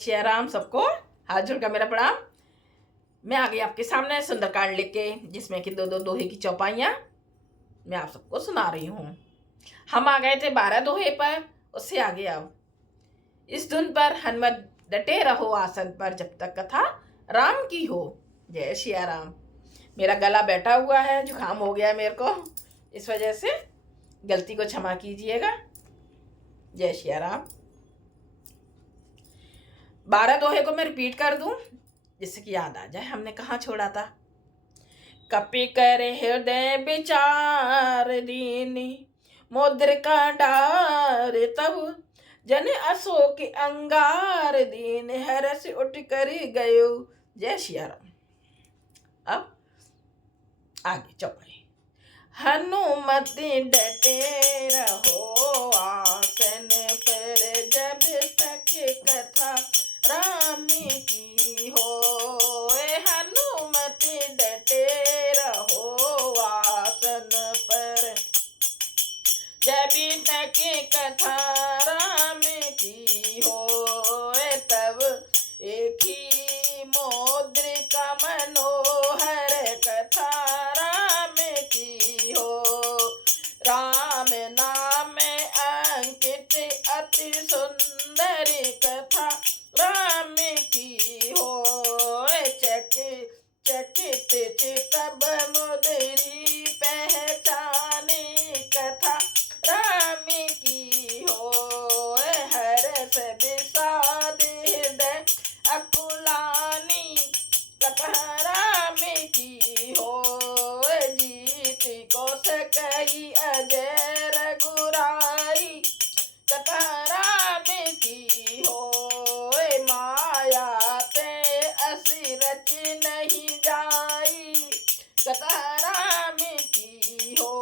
श्री राम सबको हाथ जोड़ का मेरा प्रणाम। मैं आ गई आपके सामने सुंदरकांड लेके, जिसमें कि दो दो दोहे की चौपाइयाँ मैं आप सबको सुना रही हूँ। हम आ गए थे 12 दोहे पर, उससे आगे आओ। इस धुन पर हनुमत डटे रहो आसन पर, जब तक कथा राम की हो। जय श्री राम। मेरा गला बैठा हुआ है, जुकाम हो गया है मेरे को, इस वजह से गलती को क्षमा कीजिएगा। जय श्री राम। 12 दोहे को मैं रिपीट कर दूं, जिससे कि याद आ जाए हमने कहाँ छोड़ा था। कपि करे हृदय विचार दीनी, मुद्रिका डार तब जन अशोक अंगार दीन, हरस उठ कर गयो। जय श्री राम। अब आगे चौपाई। हनुमत डटे रहो आसन पर, जब तक कथा राम की हो। हनुमत डटे रहो आसन पर, जब तक कथा राम की हो। तब एक ही मुद्रिका मनोहर, कथा राम की हो। राम नाम अंकित अति सुंदर, कथा राम की हो। चकित चितब मुदरी पहचाने, कथा राम की हो। हरस विषाद हृदय अकुलानी, कथा राम की हो। जीत को सकई अजय रघुराई, कथा राम की हो। माया ते असि रच नहीं जाई, कथा राम की हो।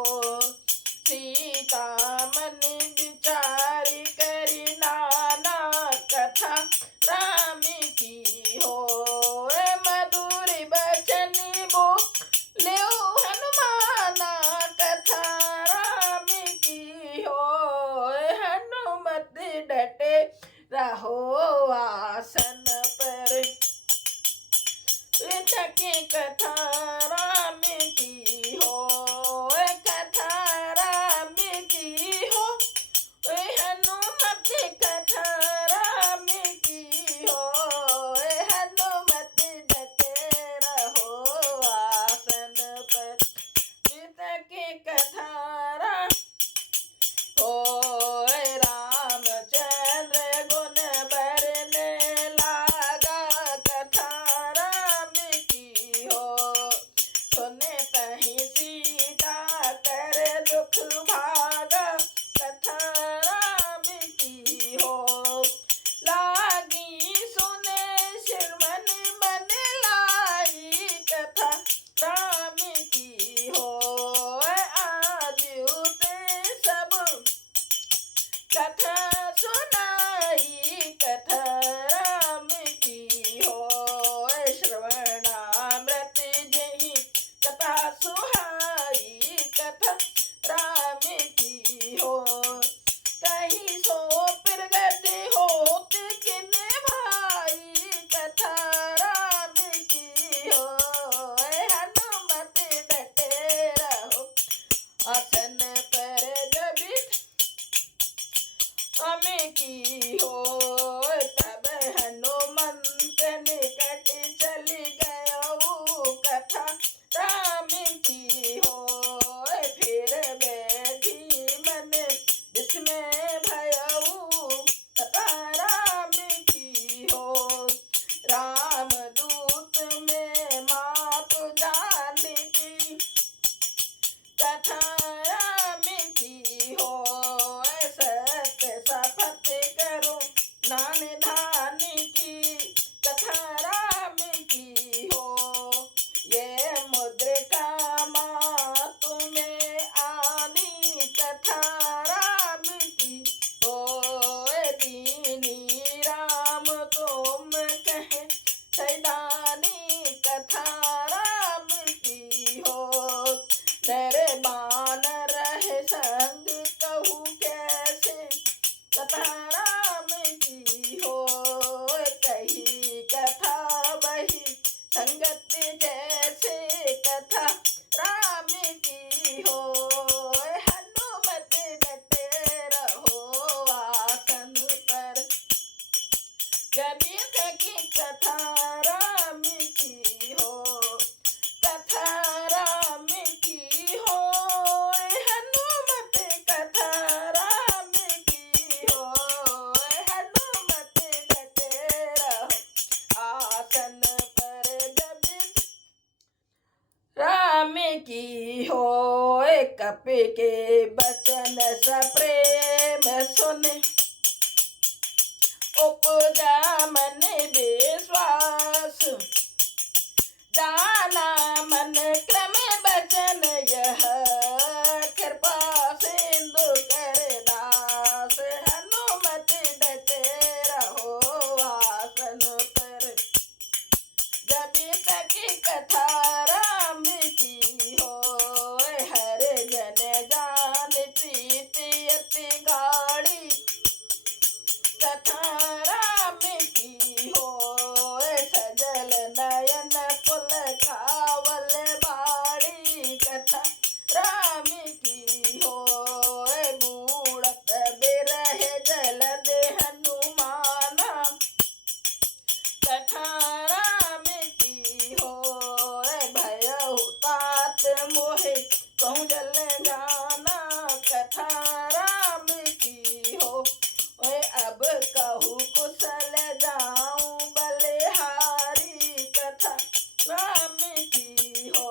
सीता मन विचारी करी नाना, कथा राम की हो। मधुर बचन बोले हनुमाना, कथा राम की हो। हनुमत डटे रहो आसन पर, कथा राम की हो। कथा राम की हो। हनुमत कथा राम की हो। जब तक कथा राम की हो, कथा राम की हो, हनुमत कथा राम की हो, हनुमत डटे रहो आसन पर जब राम की हो। कपि के बचन सप्रेम सुने, उपजा मन विश्वास, जाना मन क्रम बचन यह, कृपा सिंधु कर दास, हनुमत डटे रहो आसन पर जब तक कथा राम की हो। हर जन जान प्रीति अति गाढ़ी, कथा राम की हो। सजल नयन कुल कावल बाड़ी, कथा राम की हो। बूढ़त बिरह जलद हनुमाना, कथा राम की हो। भयउ तात मोहे कहूँ जल जाना, कथा राम की हो। अब कहूँ कुशल जाऊं बलिहारी, कथा राम की हो।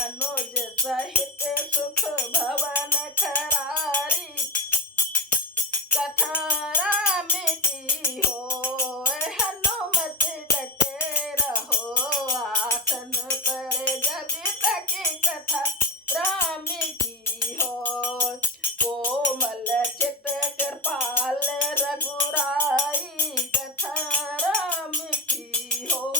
अनुज सहित सुख भवन खरारी, कथा राम की हो। हनुमत डटे रहो आसन पर जब तक कथा राम की हो। कोमल चित कृपाल रघुराई, कथा राम की हो।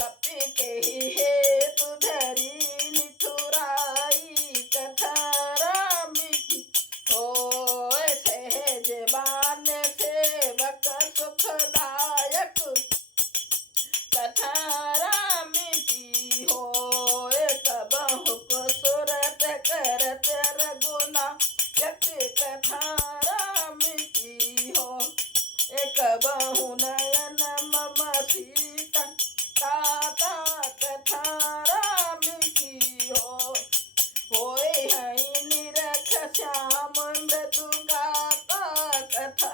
कपि के हेतु धरी निठुराई, कथा राम की हो। सहज बान सेवक सुखदायक, कथा राम की हो। कबहु सुरत करत रघुनायक, कथा राम की हो। कबहु नयन मम सीता ताता, कथा राम की हो। होय हई निरख श्याम मृदु गाता, कथा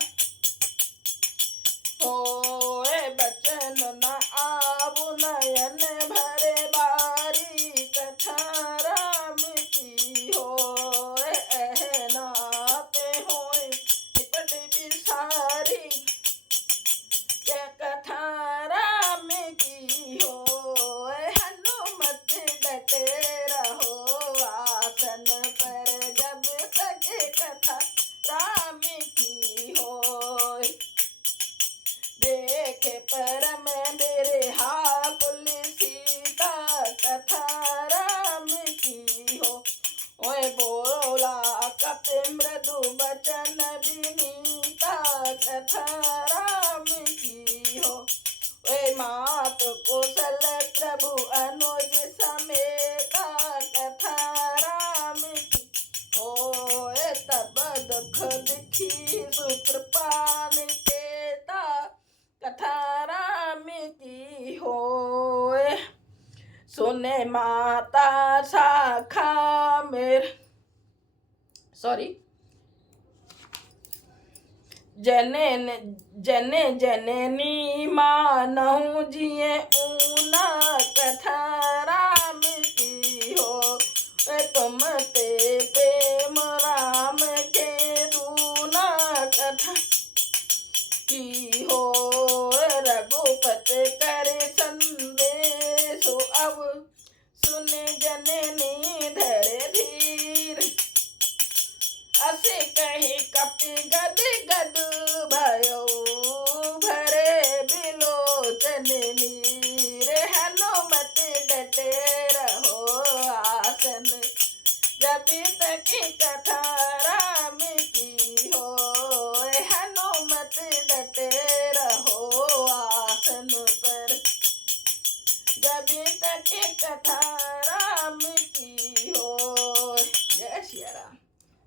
होय बचन न आबु नयन भरे बारी, कथा राम की हो। नाते होय निपट बिसारी, कथा राम की हो। हनुमत डटे रहो आसन पर जब तक कथा राम की हो। देखे परम मेरे हाकुल सीता, कथा राम की हो। ओए बोला कपि मृदु बचन विनीता, कथा राम की हो। ओए मात कौशल प्रभु अनुज समेता, कथा राम की हो। तब दुख दिखी सुकृपा निकेता, कथा राम की हो। सुने माता शाखा मेरे जननी मानहु जिए ऊना, कथा राम की हो। तुम ते प्रेम राम के दूना, कथा की हो। रघुपति करे संदेश अब, सुन जननी धरे धीर। असे कही कपि गद गद भयो, भरे बिलोचन नीर। हनुमत डटे रहो आसन जब तक कथा राम की हो। हनुमत डटे रहो आसन पर जब तक कथा राम की हो। जय सिया राम।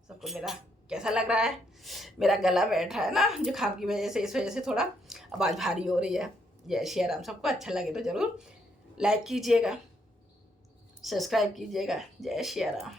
सबको मेरा कैसा लग रहा है मेरा गला बैठा है ना जुकाम की वजह से, इस वजह से थोड़ा आवाज़ भारी हो रही है। जय श्री राम। सबको अच्छा लगे तो ज़रूर लाइक कीजिएगा, सब्सक्राइब कीजिएगा। जय श्री राम।